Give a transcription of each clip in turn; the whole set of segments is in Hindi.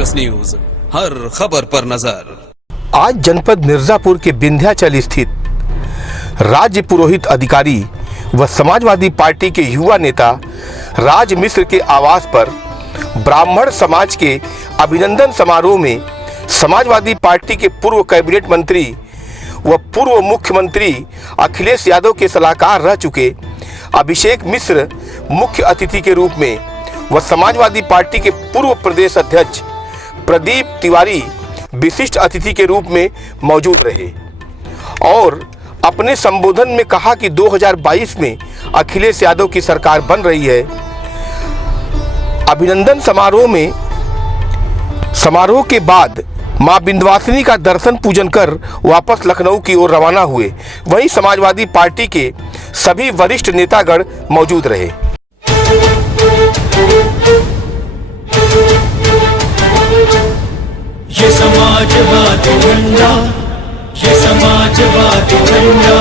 प्लस न्यूज, हर खबर पर नजर। आज जनपद मिर्जापुर के विंध्याचल स्थित राज्य पुरोहित अधिकारी व समाजवादी पार्टी के युवा नेता राज मिश्र के आवास पर ब्राह्मण समाज के अभिनंदन समारोह में समाजवादी पार्टी के पूर्व कैबिनेट मंत्री व पूर्व मुख्यमंत्री अखिलेश यादव के सलाहकार रह चुके अभिषेक मिश्र मुख्य अतिथि के रूप में व समाजवादी पार्टी के पूर्व प्रदेश अध्यक्ष प्रदीप तिवारी विशिष्ट अतिथि के रूप में मौजूद रहे और अपने संबोधन में कहा कि 2022 में अखिलेश यादव की सरकार बन रही है। अभिनंदन समारोह के बाद मां विंध्यवासिनी का दर्शन पूजन कर वापस लखनऊ की ओर रवाना हुए। वहीं समाजवादी पार्टी के सभी वरिष्ठ नेतागण मौजूद रहे। ये समाजवादी झंडा, ये समाजवादी झंडा,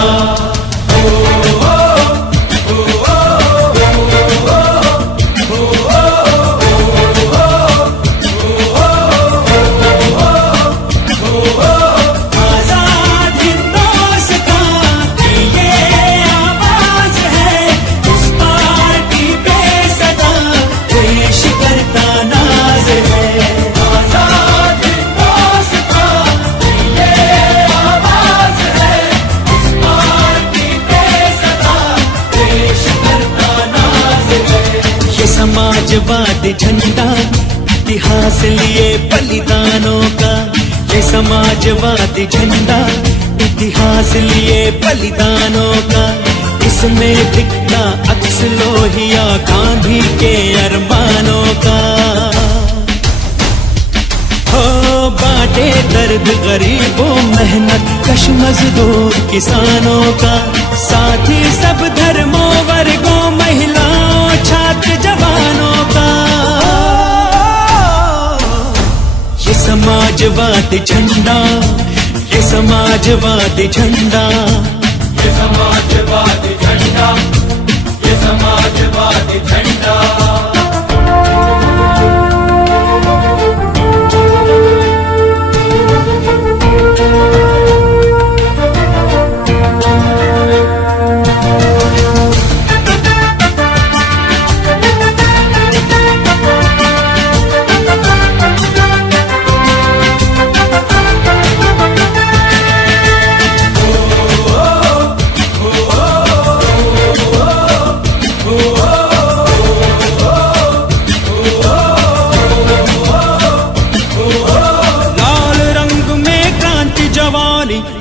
समाजवादी झंडा इतिहास लिए बलिदानों का। ये समाजवादी झंडा इतिहास लिए बलिदानों का। इसमें दिखता अक्स लोहिया गांधी के अरमानों का। हो बांटे दर्द गरीबों मेहनत कश मजदूर किसानों का। साथ ही सब धर्मों वर्गों महिलाओं छात्र जवानों का। ये समाजवादी झंडा, ये समाजवादी झंडा, ये समाजवादी झंडा, ये समाजवादी झंडा।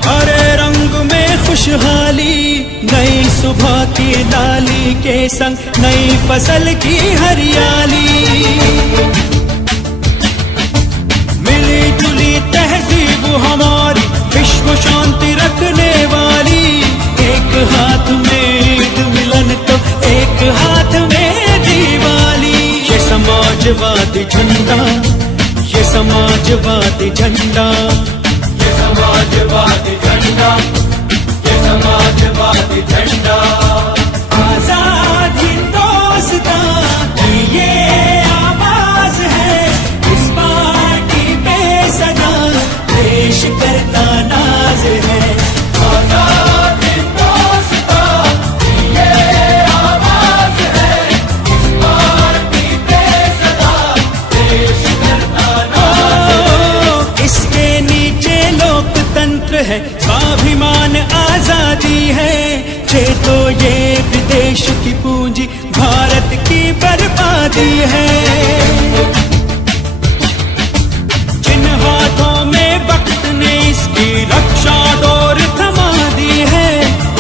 हरे रंग में खुशहाली, नई सुबह की लाली के संग नई फसल की हरियाली। मिली जुली तहजीब हमारी विश्व शांति रखने वाली। एक हाथ में ईद मिलन तो एक हाथ में दिवाली। ये समाजवादी झंडा, ये समाजवादी झंडा, समाजवादी झंडा, ये समाजवादी झंडा। आजाद हिंदुस्तान की ये आवाज है, इस पार्टी पे सदा देश करता नाज है। आजाद हिंदुस्तान की ये आवाज है, इस पार्टी पे सदा देश करता नाज है। इसके लोकतंत्र है, स्वाभिमान आजादी है। छे तो ये विदेश की पूंजी भारत की बर्बादी है। जिन हाथों में वक्त ने इसकी रक्षा डोर थमा दी है,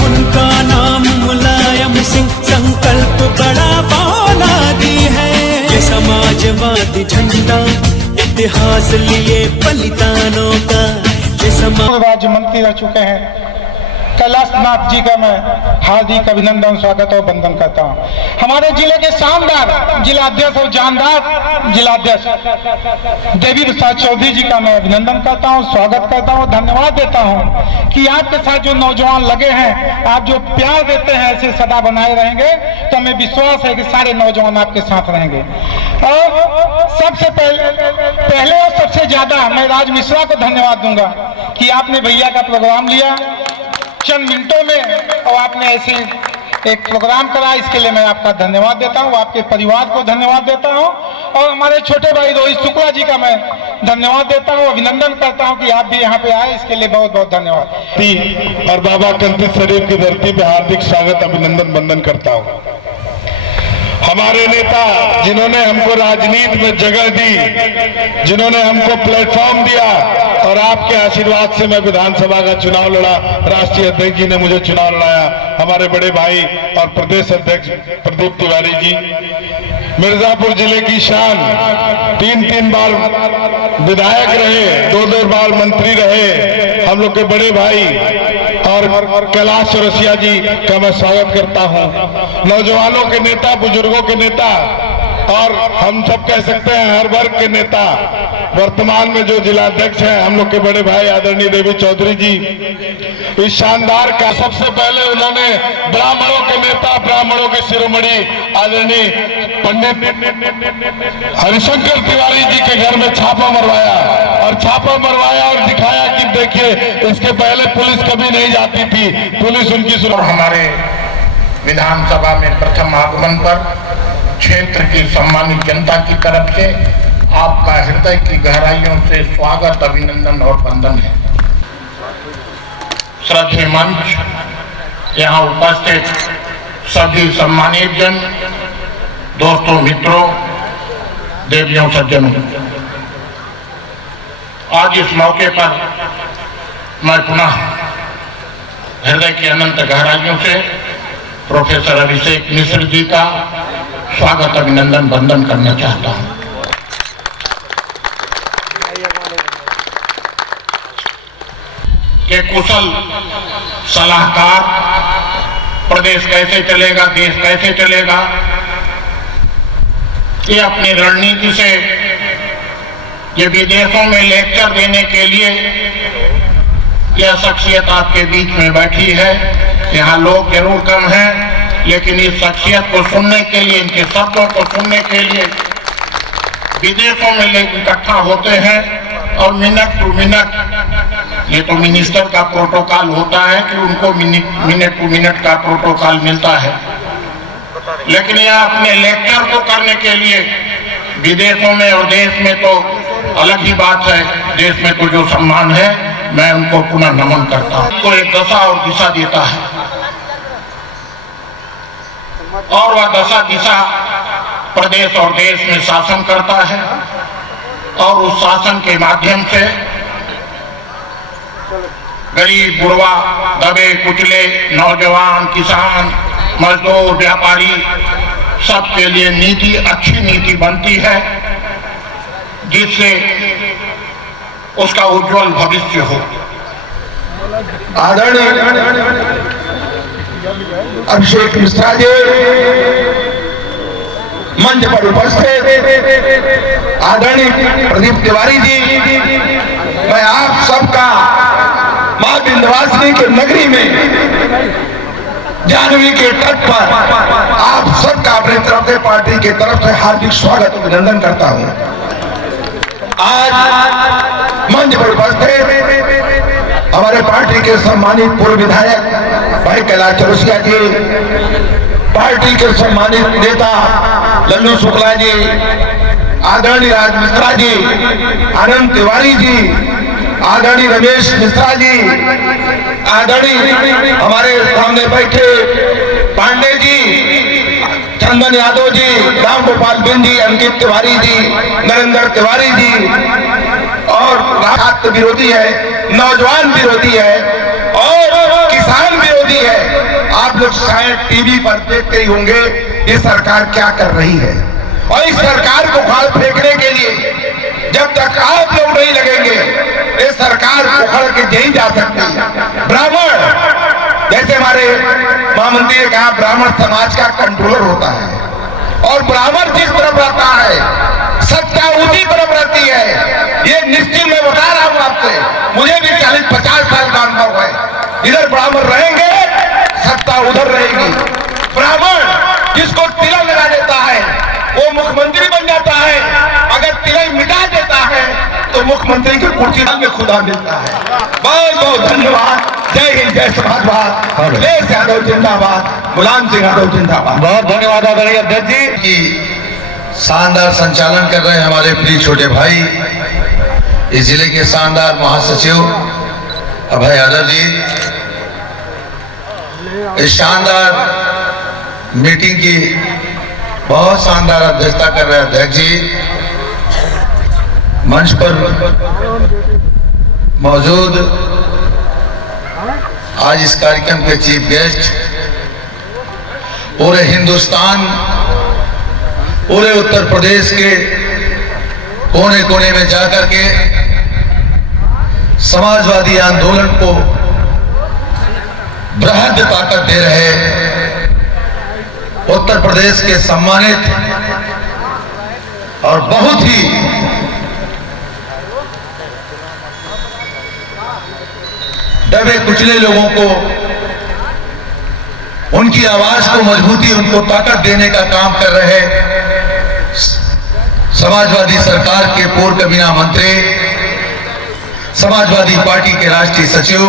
उनका नाम मुलायम सिंह संकल्प बड़ा फौलादी है। ये समाजवादी झंडा इतिहास लिए बलिदानों का। राज्य मंत्री रह चुके हैं कैलाशनाथ जी का मैं हार्दिक अभिनंदन, स्वागत और वंदन करता हूं। हमारे जिले के शानदार जिलाध्यक्ष और जानदार जिलाध्यक्ष देवी प्रसाद चौधरी जी का मैं अभिनंदन करता हूं, स्वागत करता हूं, धन्यवाद देता हूं कि आपके साथ जो नौजवान लगे हैं, आप जो प्यार देते हैं ऐसे सदा बनाए रहेंगे। तो हमें विश्वास है कि सारे नौजवान आपके साथ रहेंगे। और सबसे पहले और सबसे ज्यादा मैं राज मिश्रा को धन्यवाद दूंगा कि आपने भैया का प्रोग्राम लिया चंद मिनटों में और आपने ऐसे एक प्रोग्राम करा, इसके लिए मैं आपका धन्यवाद देता हूं, आपके परिवार को धन्यवाद देता हूं और हमारे छोटे भाई रोहित शुक्ला जी का मैं धन्यवाद देता हूं, अभिनंदन करता हूं कि आप भी यहां पे आए, इसके लिए बहुत बहुत धन्यवाद। और बाबा कंती शरीफ की धरती पे हार्दिक स्वागत अभिनंदन वंदन करता हूं। हमारे नेता जिन्होंने हमको राजनीति में जगह दी, जिन्होंने हमको प्लेटफॉर्म दिया और आपके आशीर्वाद से मैं विधानसभा का चुनाव लड़ा, राष्ट्रीय अध्यक्ष जी ने मुझे चुनाव लड़ाया, हमारे बड़े भाई और प्रदेश अध्यक्ष प्रदीप तिवारी जी, मिर्जापुर जिले की शान, 3 बार विधायक रहे, 2 बार मंत्री रहे, हम लोग के बड़े भाई और कैलाश चौरसिया जी का मैं स्वागत करता हूं। नौजवानों के नेता, बुजुर्गों के नेता और हम सब कह सकते हैं हर वर्ग के नेता, वर्तमान में जो जिलाध्यक्ष हैं हम लोग के बड़े भाई आदरणीय देवी चौधरी जी, इस शानदार का सबसे पहले उन्होंने ब्राह्मणों के नेता, ब्राह्मणों के शिरोमणि आदरणीय पंडित हरिशंकर तिवारी जी के घर में छापा मरवाया और दिखाया कि देखिए इसके पहले पुलिस कभी नहीं जाती थी, पुलिस उनकी सुरक्षा। हमारे विधानसभा में प्रथम आगमन पर क्षेत्र की सम्मानित जनता की तरफ से आपका हृदय की गहराइयों से स्वागत, अभिनंदन और वंदन है। श्रद्धेय मंच, यहाँ उपस्थित सभी सम्मानित जन, दोस्तों, मित्रों, देवियों, सज्जनों, आज इस मौके पर मैं पुनः हृदय की अनंत गहराइयों से प्रोफेसर अभिषेक मिश्र जी का स्वागत, अभिनंदन, वंदन करना चाहता हूं। के कुशल सलाहकार, प्रदेश कैसे चलेगा, देश कैसे चलेगा, ये अपनी रणनीति से ये विदेशों में लेक्चर देने के लिए यह शख्सियत आपके बीच में बैठी है। यहाँ लोग जरूर कम हैं, लेकिन इस शख्सियत को सुनने के लिए, इनके शब्दों को सुनने के लिए विदेशों में लोग इकट्ठा होते हैं और मिनट टू मिनट, ये तो मिनिस्टर का प्रोटोकॉल होता है कि उनको मिनट टू मिनट का प्रोटोकॉल मिलता है, लेकिन यह अपने लेक्चर को करने के लिए विदेशों में और देश में तो अलग ही बात है, देश में तो जो सम्मान है मैं उनको पुनः नमन करता हूं। को एक दशा और दिशा देता है और वह दशा दिशा प्रदेश और देश में शासन करता है और उस शासन के माध्यम से गरीब, गुरबा, दबे कुचले, नौजवान, किसान, मजदूर, व्यापारी, सबके लिए नीति, अच्छी नीति बनती है जिससे उसका उज्जवल भविष्य हो। आदरणीय अभिषेक मिश्रा जी, मंच पर उपस्थित आदरणीय प्रदीप तिवारी जी, मैं आप सबका मां विंध्यवासिनी के नगरी में जाह्नवी के तट पर आप सबका अपनी तरफ से, पार्टी की तरफ से हार्दिक स्वागत, अभिनंदन करता हूं। आज मंच पर उपस्थित हमारे पार्टी के सम्मानित पूर्व विधायक भाई कैलाश चौरसिया जी, पार्टी के सम्मानित नेता लल्लू शुक्ला जी, आदरणीय राज मिश्रा जी, आनंद तिवारी जी, आदरणीय रमेश मिश्रा जी, आदरणीय हमारे सामने बैठे पांडे जी, चंदन यादव जी, राम गोपाल बिंद जी, अंकित तिवारी जी, नरेंद्र तिवारी जी, और राष्ट्र विरोधी है, नौजवान विरोधी है और किसान विरोधी है। आप लोग शायद टीवी पर देखते ही होंगे ये सरकार क्या कर रही है, और इस सरकार को खाल फेंकने के लिए जब तक आप लोग नहीं लगेंगे ये सरकार उखड़ के नहीं जा सकती। ब्राह्मण, जैसे हमारे महामंत्री ने कहा, ब्राह्मण समाज का कंट्रोलर होता है और ब्राह्मण जिस तरफ रहता है सत्ता उसी तरफ रहती है। ये निश्चित मैं बता रहा हूं आपसे, मुझे भी 40-50 साल का अनुभव है। इधर ब्राह्मण रहेंगे, सत्ता उधर रहेगी। ब्राह्मण जिसको तिलक लगा देता है वो मुख्यमंत्री बन जाता है, अगर की कुर्सी में खुदा मिलता है। बहुत बहुत धन्यवाद। जय हिंद, जय समाजवाद, अखिलेश यादव जिंदाबाद, मुलायम सिंह यादव जिंदाबाद। बहुत धन्यवाद आदरणीय अध्यक्ष जी की शानदार संचालन कर रहे हैं हमारे प्रिय छोटे भाई, इस जिले के शानदार महासचिव अभय यादव जी। इस शानदार मीटिंग की बहुत शानदार अध्यक्षता कर रहे अध्यक्ष जी। मंच पर मौजूद आज इस कार्यक्रम के चीफ गेस्ट, पूरे हिंदुस्तान, पूरे उत्तर प्रदेश के कोने कोने में जाकर के समाजवादी आंदोलन को बृहद ताकत दे रहे उत्तर प्रदेश के सम्मानित और बहुत ही दबे कुचले लोगों को, उनकी आवाज को मजबूती, उनको ताकत देने का काम कर रहे समाजवादी सरकार के पूर्व कैबिनेट मंत्री, समाजवादी पार्टी के राष्ट्रीय सचिव,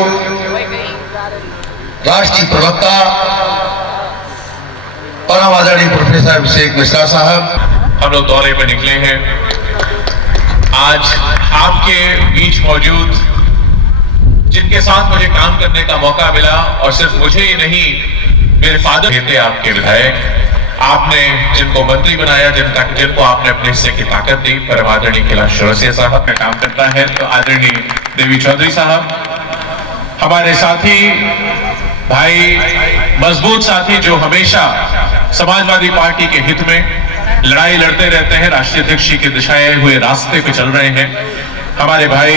राष्ट्रीय प्रवक्ता परम आदरणीय प्रोफेसर अभिषेक मिश्रा साहब। हम लोग दौरे पर निकले हैं। आज आपके बीच मौजूद जिनके साथ मुझे काम करने का मौका मिला, और सिर्फ मुझे ही नहीं, मेरे फादर थे आपके विधायक, आपने जिनको मंत्री बनाया, जिनको आपने अपने हिस्से की ताकत दी, परम आदरणीय कैलाश चौरसिया साहब का काम करता है, तो आदरणीय देवी चौधरी साहब, हमारे साथी भाई, मजबूत साथी जो हमेशा समाजवादी पार्टी के हित में लड़ाई लड़ते रहते हैं, राष्ट्रीय अध्यक्ष जी के दिखाए हुए रास्ते पे चल रहे हैं, हमारे भाई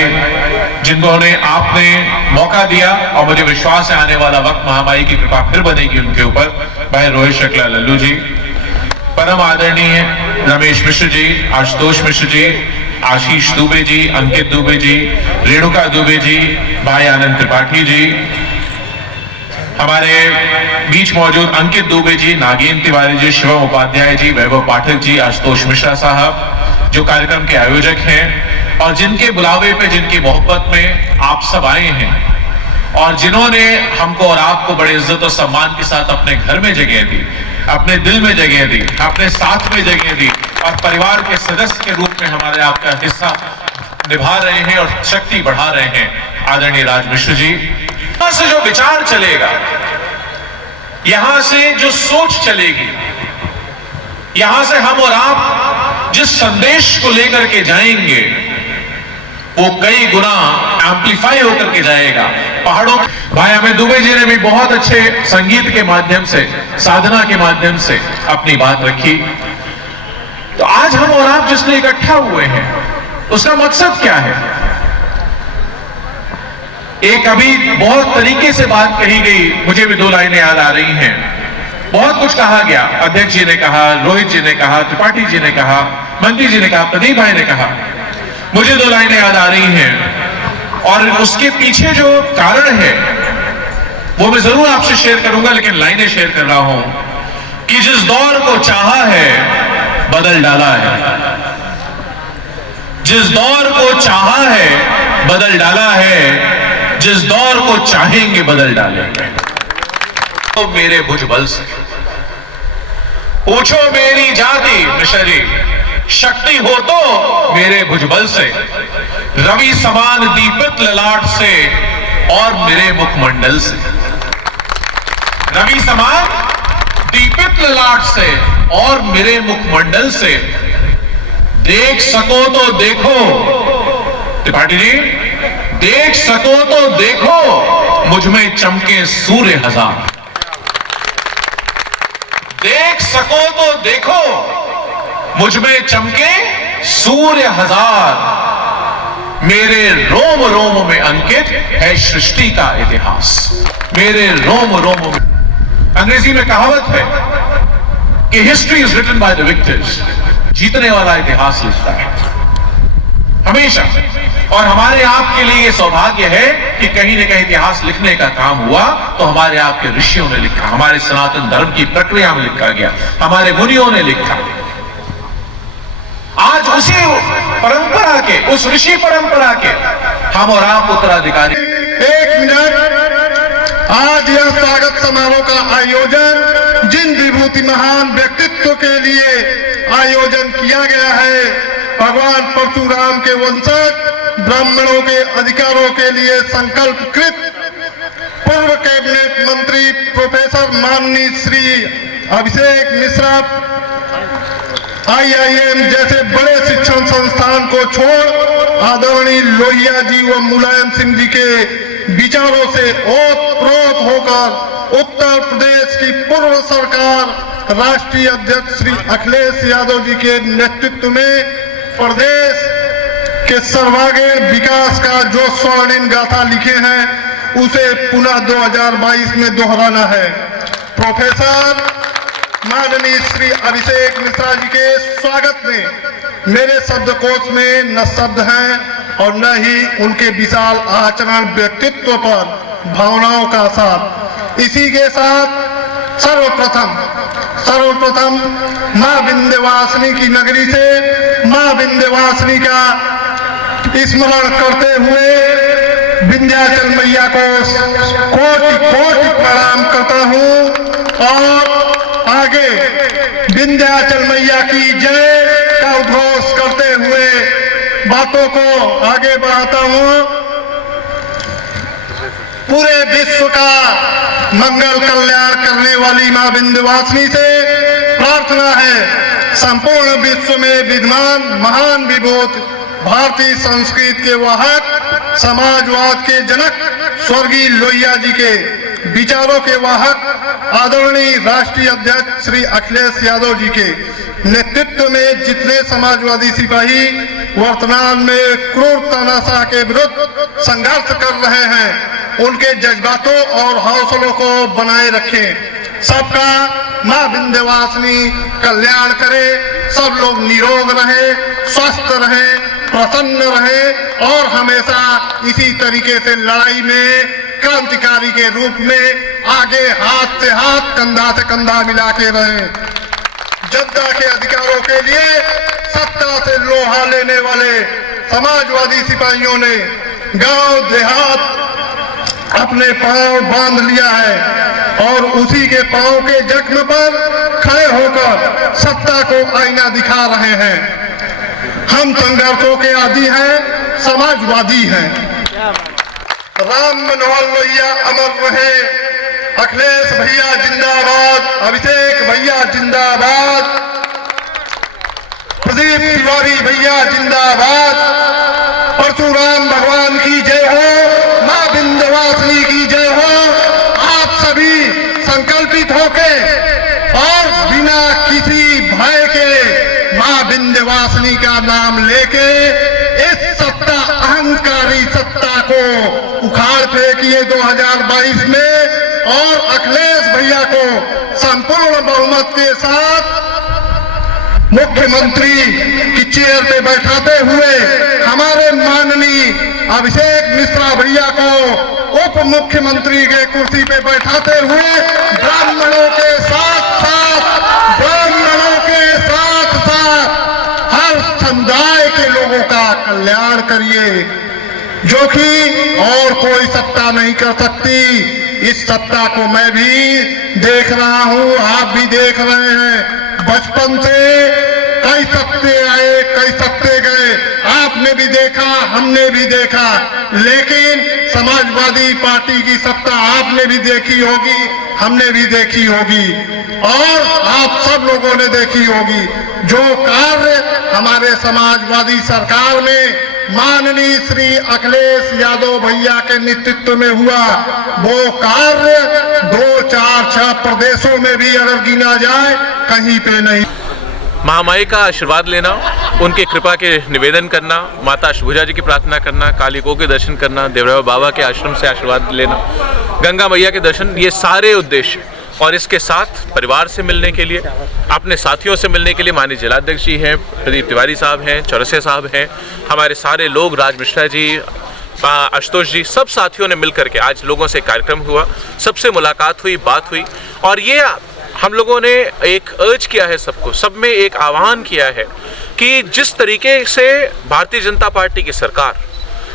जिन्होंने आपने मौका दिया और मुझे विश्वास है आने वाला वक्त महामारी की कृपा फिर बनेगी उनके ऊपर, भाई रोहित शुक्ला लल्लू जी, परम आदरणीय रमेश मिश्र जी, आशुतोष मिश्र जी, आशीष दुबे जी, अंकित दुबे जी, रेणुका दुबे जी, भाई आनंद त्रिपाठी जी, हमारे बीच मौजूद अंकित दुबे जी, नागेंद्र तिवारी जी, शिवम उपाध्याय जी, वैभव पाठक जी, आशुतोष मिश्रा साहब जो कार्यक्रम के आयोजक हैं और जिनके बुलावे पे, जिनकी मोहब्बत में आप सब आए हैं और जिन्होंने हमको और आपको बड़े इज्जत और सम्मान के साथ अपने घर में जगह दी, अपने दिल में जगह दी, अपने साथ में जगह दी और परिवार के सदस्य के रूप में हमारे आपका हिस्सा निभा रहे हैं और शक्ति बढ़ा रहे हैं, आदरणीय राज मिश्र जी। यहां से जो विचार चलेगा, यहां से जो सोच चलेगी, यहां से हम और आप जिस संदेश को लेकर के जाएंगे वो कई गुना एम्पलीफाई होकर के जाएगा। पहाड़ों, भाई हमें दुबे जी ने भी बहुत अच्छे संगीत के माध्यम से, साधना के माध्यम से अपनी बात रखी। तो आज हम और आप जिसने इकट्ठा हुए हैं उसका मकसद क्या है? एक अभी बहुत तरीके से बात कही गई, मुझे भी दो लाइनें याद आ रही हैं। बहुत कुछ कहा गया, अध्यक्ष जी ने कहा, रोहित जी ने कहा, त्रिपाठी जी ने कहा, मंत्री जी ने कहा, प्रदीप भाई ने कहा, मुझे दो लाइनें याद आ रही हैं और उसके पीछे जो कारण है वो मैं जरूर आपसे शेयर करूंगा, लेकिन लाइनें शेयर कर रहा हूं कि जिस दौर को चाहा है बदल डाला है, जिस दौर को चाहा है बदल डाला है, जिस दौर को चाहेंगे बदल डालेंगे। तो मेरे भुजबल से पूछो मेरी जाति मिशरी, शक्ति हो तो मेरे भुजबल से, रवि समान दीपित ललाट से और मेरे मुखमंडल से, रवि समान दीपित ललाट से और मेरे मुखमंडल से, देख सको तो देखो, त्रिपाठी जी देख सको तो देखो, मुझ में चमके सूर्य हजार, देख सको तो देखो, मुझ में चमके सूर्य हजार, मेरे रोम रोम में अंकित है सृष्टि का इतिहास, मेरे रोम रोम में। अंग्रेजी में कहावत है कि history is written by the victors, जीतने वाला इतिहास लिखता है हमेशा। और हमारे आपके लिए यह सौभाग्य है कि कहीं न कहीं इतिहास लिखने का काम हुआ तो हमारे आपके ऋषियों ने लिखा, हमारे सनातन धर्म की प्रक्रिया में लिखा गया, हमारे मुनियों ने लिखा। आज उसी परंपरा के, उस ऋषि परंपरा के हम और आप उत्तराधिकारी। एक मिनट, आज यह स्वागत समारोह का आयोजन जिन विभूति महान व्यक्तित्व के लिए आयोजन किया गया है, भगवान परशुराम के वंशज ब्राह्मणों के अधिकारों के लिए संकल्पकृत पूर्व कैबिनेट मंत्री प्रोफेसर माननीय श्री अभिषेक मिश्रा IIM जैसे बड़े शिक्षण संस्थान को छोड़ आदरणीय लोहिया जी व मुलायम सिंह जी के विचारों से ओतप्रोत होकर उत्तर प्रदेश की पूर्व सरकार राष्ट्रीय अध्यक्ष श्री अखिलेश यादव जी के नेतृत्व में प्रदेश के सर्वांगीण विकास का जो स्वर्णिम गाथा लिखे हैं उसे पुनः 2022 में दोहराना है। प्रोफेसर माननीय श्री अभिषेक मिश्रा जी के स्वागत में मेरे शब्दकोश में न शब्द हैं और न ही उनके विशाल आचरण व्यक्तित्व पर भावनाओं का साथ। इसी के साथ सर्वप्रथम माँ विंध्यवासिनी की नगरी से माँ विंध्यवासिनी का स्मरण करते हुए विंध्याचल मैया को कोटि कोटि प्रणाम करता हूँ और आगे विंध्याचल मैया की जय का उद्घोष करते हुए बातों को आगे बढ़ाता हूँ। पूरे विश्व का मंगल कल्याण करने वाली मां विंध्यवासिनी से प्रार्थना है, संपूर्ण विश्व में विद्यमान महान विभूत भारतीय संस्कृति के वाहक, समाजवाद के जनक स्वर्गीय लोहिया जी के विचारों के वाहक आदरणीय राष्ट्रीय अध्यक्ष श्री अखिलेश यादव जी के नेतृत्व में जितने समाजवादी सिपाही वर्तमान में क्रूर तानाशाह के विरुद्ध संघर्ष कर रहे हैं, उनके जज्बातों और हौसलों को बनाए रखें। सबका मां विंध्यवासिनी कल्याण करे, सब लोग निरोग रहे, स्वस्थ रहे, प्रसन्न रहे और हमेशा इसी तरीके से लड़ाई में क्रांतिकारी के रूप में आगे हाथ से हाथ, कंधा से कंधा मिला के रहे। जनता के अधिकारों के लिए सत्ता से लोहा लेने वाले समाजवादी सिपाहियों ने गांव देहात अपने पांव बांध लिया है और उसी के पांव के जख्म पर खड़े होकर सत्ता को आईना दिखा रहे हैं। हम संघर्षों के आदी हैं, समाजवादी हैं। राम मनोहर लोहिया अमर रहे, अखिलेश भैया जिंदाबाद, अभिषेक भैया जिंदाबाद, प्रदीप तिवारी भैया जिंदाबाद, परशुराम भगवान की जय हो, मां विंध्यवासिनी की जय हो। आप सभी संकल्पित होके और बिना किसी भय के मां विंध्यवासिनी का नाम लेके इस सत्ता, अहंकारी सत्ता को उखाड़ फेंकिए 2022 में और अखिलेश भैया को संपूर्ण बहुमत के साथ मुख्यमंत्री की चेयर पे बैठाते हुए हमारे माननीय अभिषेक मिश्रा भैया को उप मुख्यमंत्री के कुर्सी पे बैठाते हुए ब्राह्मणों के साथ हर समुदाय के लोगों का कल्याण करिए, जो कि और कोई सत्ता नहीं कर सकती। इस सत्ता को मैं भी देख रहा हूँ, आप भी देख रहे हैं। बचपन से कई सत्ते आए, कई सत्ते गए, आपने भी देखा, हमने भी देखा, लेकिन समाजवादी पार्टी की सत्ता आपने भी देखी होगी, हमने भी देखी होगी और आप सब लोगों ने देखी होगी। जो कार्य हमारे समाजवादी सरकार में माननीय श्री अखिलेश यादव भैया के नेतृत्व में हुआ, वो कार्य 2, 4, 6 प्रदेशों में भी अगर गिना जाए कहीं पे नहीं। महामाई का आशीर्वाद लेना, उनके कृपा के निवेदन करना, माता अष्टभुजा जी की प्रार्थना करना, कालिको के दर्शन करना, देवराव बाबा के आश्रम से आशीर्वाद लेना, गंगा मैया के दर्शन, ये सारे उद्देश्य और इसके साथ परिवार से मिलने के लिए, अपने साथियों से मिलने के लिए माननीय जिलाध्यक्ष जी हैं, प्रदीप तिवारी साहब हैं, चौरसिया साहब हैं, हमारे सारे लोग, राज मिश्रा जी, आशुतोष जी, सब साथियों ने मिलकर के आज लोगों से कार्यक्रम हुआ, सबसे मुलाकात हुई, बात हुई और ये हम लोगों ने एक अर्ज किया है सबको, सब में एक आह्वान किया है कि जिस तरीके से भारतीय जनता पार्टी की सरकार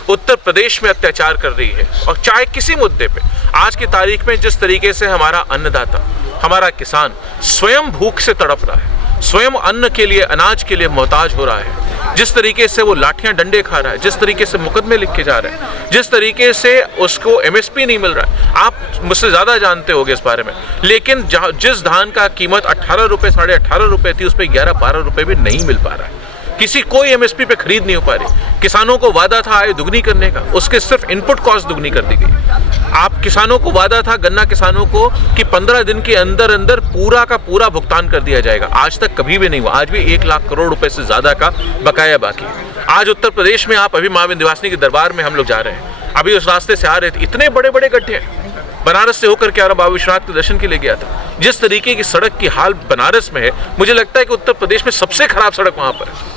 उत्तर प्रदेश में अत्याचार कर रही है, और चाहे किसी मुद्दे पे, आज की तारीख में जिस तरीके से हमारा अन्नदाता, हमारा किसान स्वयं भूख से तड़प रहा है, स्वयं अन्न के लिए, अनाज के लिए मोहताज हो रहा है, जिस तरीके से वो लाठियां डंडे खा रहा है, जिस तरीके से मुकदमे लिख के जा रहे हैं, जिस तरीके से उसको MSP नहीं मिल रहा है, आप मुझसे ज़्यादा जानते होंगे इस बारे में। लेकिन जिस धान का कीमत 18 रुपये, 18.5 रुपये थी, उस पर 11-12 रुपये भी नहीं मिल पा रहा है। किसी कोई MSP पे खरीद नहीं हो पा रही। किसानों को वादा था आय दुगनी करने का, उसके सिर्फ इनपुट कॉस्ट दुगनी कर दी गई। आप किसानों को वादा था, गन्ना किसानों को, कि 15 दिन के अंदर अंदर पूरा का पूरा भुगतान कर दिया जाएगा। आज तक कभी भी नहीं हुआ। आज भी 1 लाख करोड़ रुपए से ज्यादा का बकाया बाकी है। आज उत्तर प्रदेश में आप, अभी मां विंध्यवासिनी के दरबार में हम लोग जा रहे हैं, अभी उस रास्ते से आ रहे थे, इतने बड़े बड़े गड्ढे। बनारस से होकर के आ रहा, बाबा विश्वनाथ के दर्शन के लिए गया था। जिस तरीके की सड़क की हाल बनारस में है, मुझे लगता है कि उत्तर प्रदेश में सबसे खराब सड़क वहां पर है।